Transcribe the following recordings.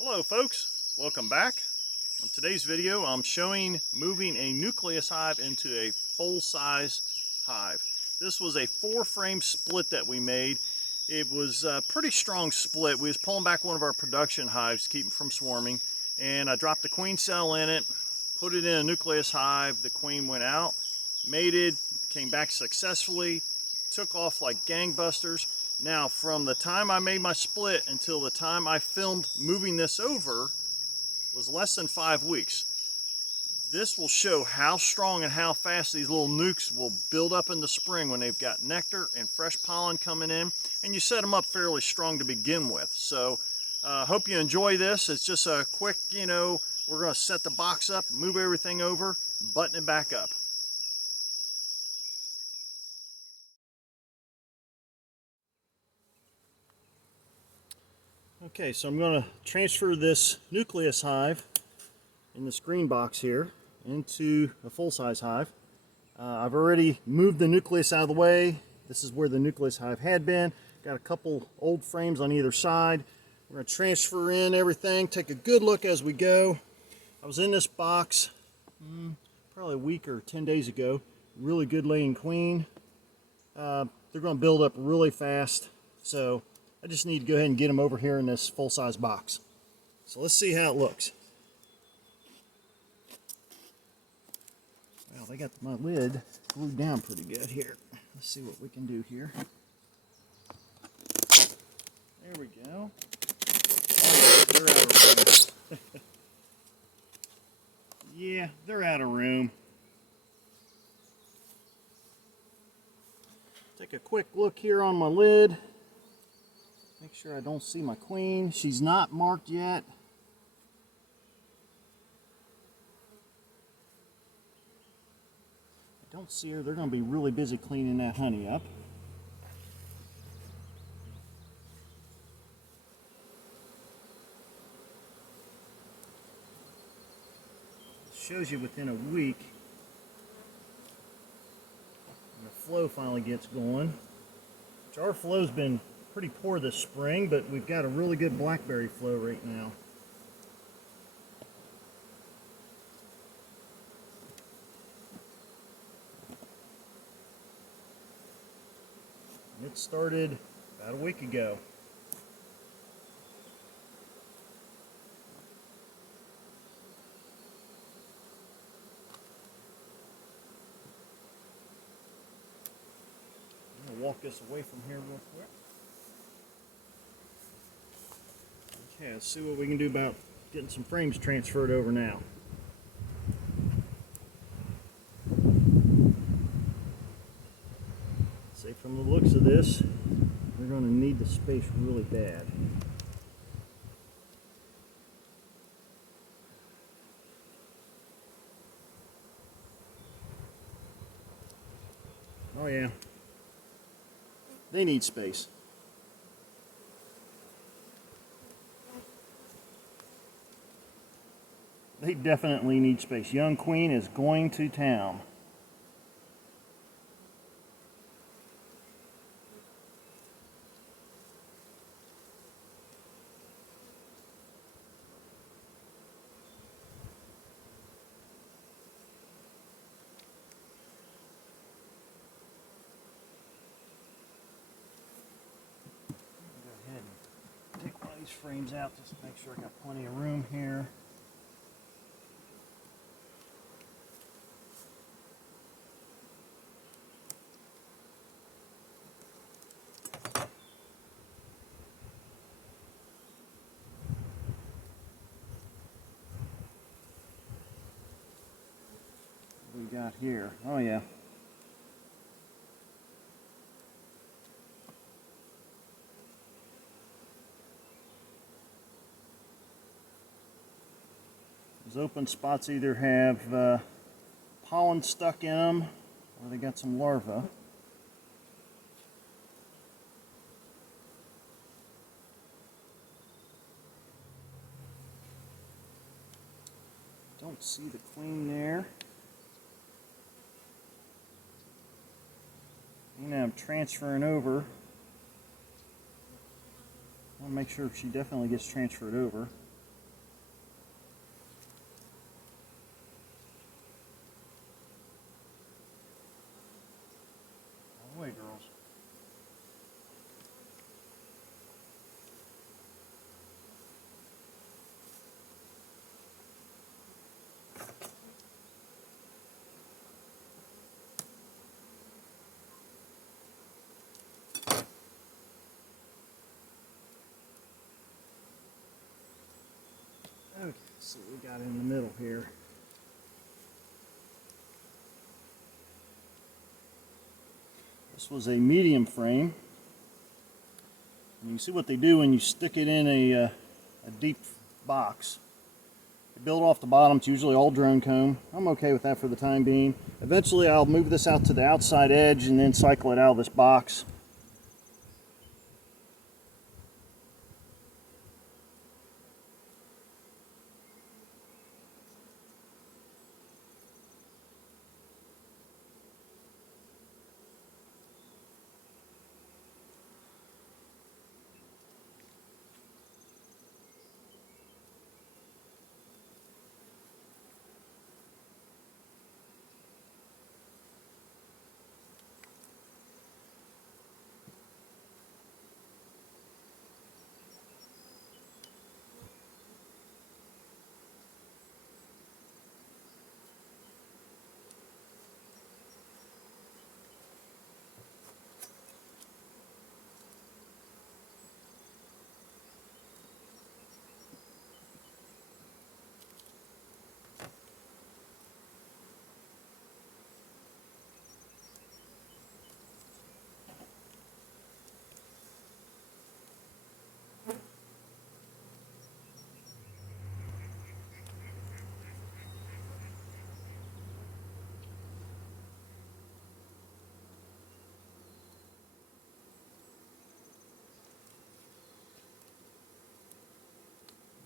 Hello folks, welcome back. In today's video I'm showing moving a nucleus hive into a full-size hive. This was a 4-frame split that we made. It was a pretty strong split. We was pulling back one of our production hives to keep them from swarming, and I dropped the queen cell in it, put it in a nucleus hive. The queen went out, mated, came back successfully, took off like gangbusters. Now, from the time I made my split until the time I filmed moving this over was less than 5 weeks. This will show how strong and how fast these little nukes will build up in the spring when they've got nectar and fresh pollen coming in, and you set them up fairly strong to begin with. So hope you enjoy this. It's just a quick, we're going to set the box up, move everything over, button it back up. Okay, so I'm going to transfer this nucleus hive in this green box here into a full-size hive. I've already moved the nucleus out of the way. This is where the nucleus hive had been. Got a couple old frames on either side. We're going to transfer in everything, take a good look as we go. I was in this box probably a week or 10 days ago. Really good laying queen. They're going to build up really fast, so I just need to go ahead and get them over here in this full-size box. So let's see how it looks. Well, they got my lid glued down pretty good here. Let's see what we can do here. There we go. Oh, they're out of room. Yeah, they're out of room. Take a quick look here on my lid. Make sure I don't see my queen. She's not marked yet. I don't see her. They're going to be really busy cleaning that honey up. Shows you within a week when the flow finally gets going. Which our flow's been pretty poor this spring, but we've got a really good blackberry flow right now. It started about a week ago. I'm going to walk this away from here real quick. Okay, let's see what we can do about getting some frames transferred over now. Say from the looks of this, we're going to need the space really bad. Oh yeah, they need space. They definitely need space. Young queen is going to town. Go ahead and take one of these frames out just to make sure I got plenty of room here. What we got here? Oh yeah. Those open spots either have pollen stuck in them or they got some larvae. Don't see the queen there. I'm transferring over. I want to make sure she definitely gets transferred over. Let's see what we got in the middle here. This was a medium frame. And you can see what they do when you stick it in a deep box. They build off the bottom. It's usually all drone comb. I'm okay with that for the time being. Eventually I'll move this out to the outside edge and then cycle it out of this box.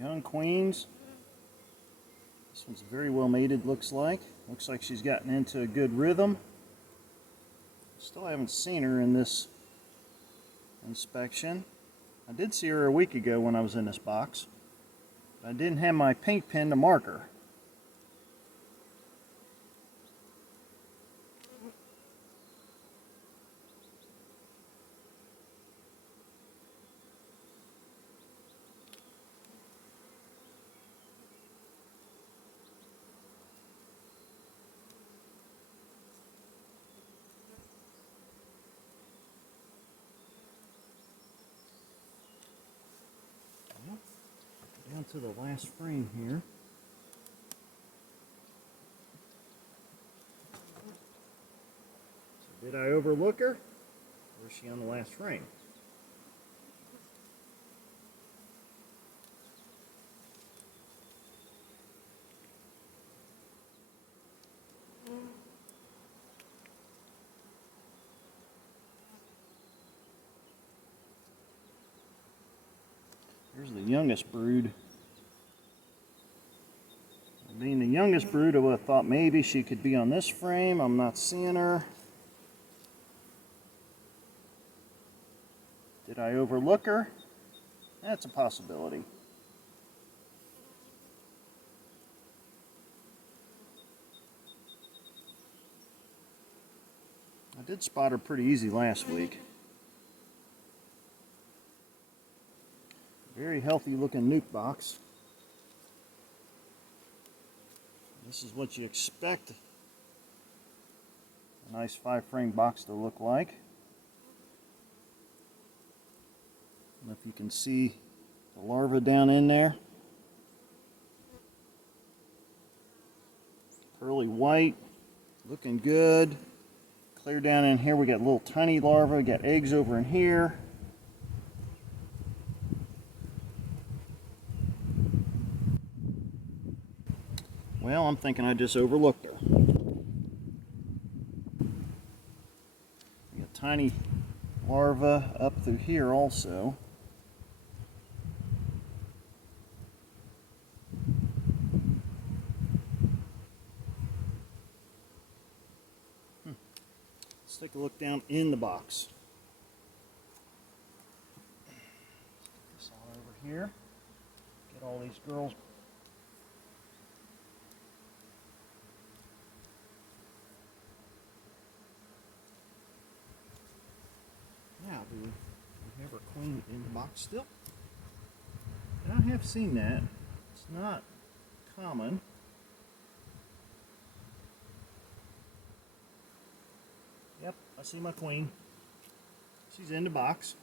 Young queens. This one's very well mated, looks like. Looks like she's gotten into a good rhythm. Still haven't seen her in this inspection. I did see her a week ago when I was in this box. But I didn't have my paint pen to mark her. Down to the last frame here. So did I overlook her? Or is she on the last frame? Here's the youngest brood. Being the youngest brood, I would have thought maybe she could be on this frame. I'm not seeing her. Did I overlook her? That's a possibility. I did spot her pretty easy last week. Very healthy looking NUC box. This is what you expect a nice 5-frame box to look like. I don't know if you can see the larva down in there. Pearly white, looking good. Clear down in here, we got little tiny larvae, we got eggs over in here. Well, I'm thinking I just overlooked her. We got tiny larvae up through here also. Let's take a look down in the box. Put this all over here. Get all these girls. Now, do we have our queen in the box still? And I have seen that. It's not common. Yep, I see my queen. She's in the box.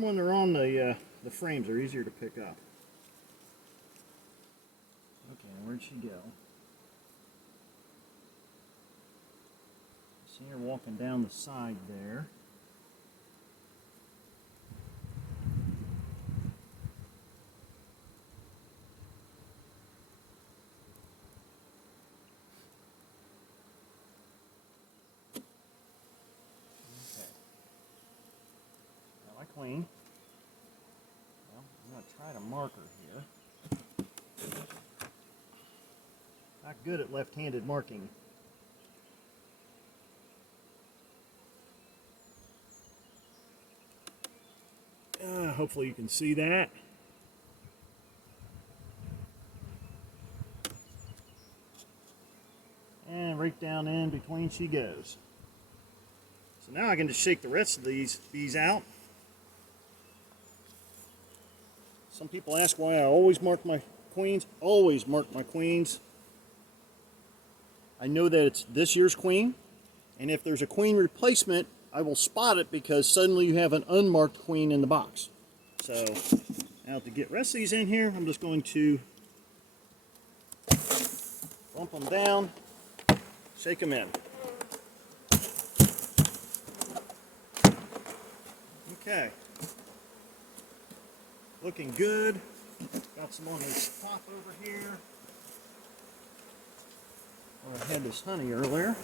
them when they're on the frames. They're easier to pick up. Okay, where'd she go? See her walking down the side there. Queen. Well, I'm going to try to mark her here. Not good at left-handed marking. Hopefully you can see that. And right down in between she goes. So now I can just shake the rest of these bees out. Some people ask why I always mark my queens. Always mark my queens. I know that it's this year's queen, and if there's a queen replacement, I will spot it because suddenly you have an unmarked queen in the box. So now to get rest of these in here, I'm just going to bump them down, shake them in. Okay. Looking good. Got some on this top over here. Well, I had this honey earlier.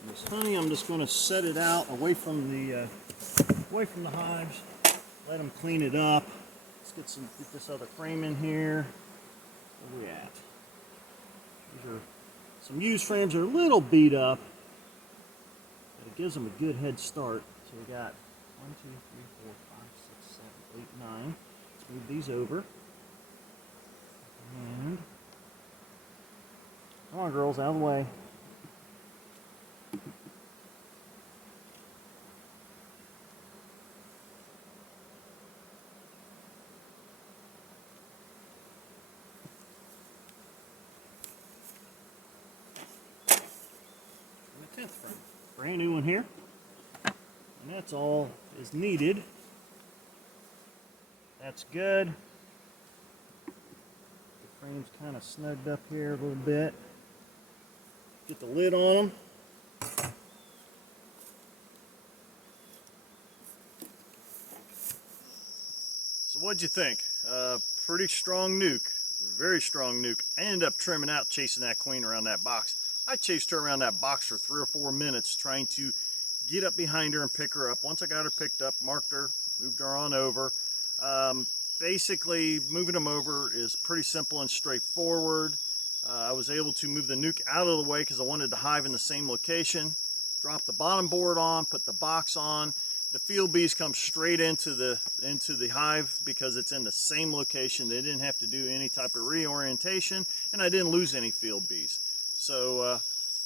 And this honey, I'm just going to set it out away from the hives. Let them clean it up. Let's get this other frame in here. Where are we at? These are some used frames. Are a little beat up, but it gives them a good head start. So we got 1, 2, 3, 4, 5, 6, 7, 8, 9. Let's move these over. And come on, girls, out of the way. Brand new one here, and that's all is needed. That's good. The frame's kind of snugged up here a little bit. Get the lid on them. So what'd you think? Pretty strong nuke, very strong nuke. I ended up trimming out, chasing that queen around that box. I chased her around that box for 3 or 4 minutes trying to get up behind her and pick her up. Once I got her picked up, marked her, moved her on over. Basically, moving them over is pretty simple and straightforward. I was able to move the nuke out of the way because I wanted the hive in the same location. Drop the bottom board on, put the box on. The field bees come straight into the hive because it's in the same location. They didn't have to do any type of reorientation, and I didn't lose any field bees. So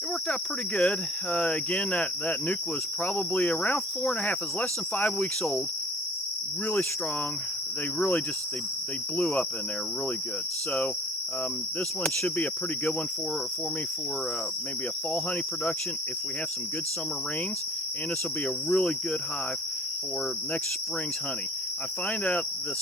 it worked out pretty good. Again, that nuke was probably around 4.5. It was less than 5 weeks old. Really strong. They really just they blew up in there really good. So this one should be a pretty good one for me for maybe a fall honey production if we have some good summer rains. And this will be a really good hive for next spring's honey. I find out the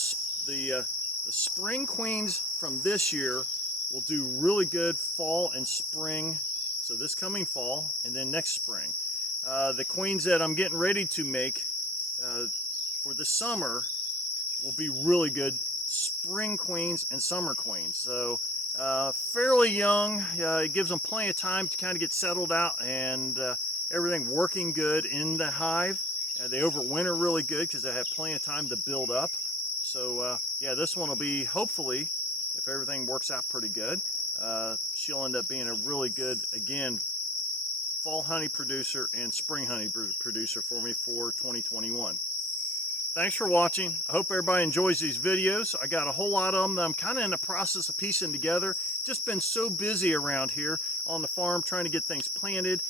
spring queens from this year will do really good fall and spring, so this coming fall and then next spring. The queens that I'm getting ready to make for the summer will be really good spring queens and summer queens. So fairly young, it gives them plenty of time to kind of get settled out and everything working good in the hive. They overwinter really good because they have plenty of time to build up. So yeah, this one will be, hopefully, if everything works out pretty good, she'll end up being a really good, again, fall honey producer and spring honey producer for me for 2021. Thanks for watching. I hope everybody enjoys these videos. I got a whole lot of them that I'm kind of in the process of piecing together. Just been so busy around here on the farm trying to get things planted,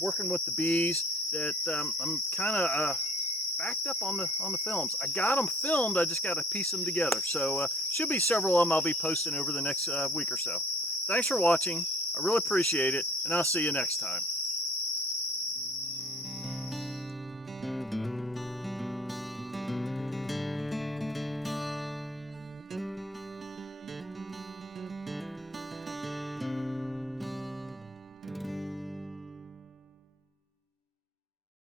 working with the bees, that I'm kind of backed up on the films. I got them filmed, I just got to piece them together. So should be several of them I'll be posting over the next week or so. Thanks for watching. I really appreciate it, and I'll see you next time.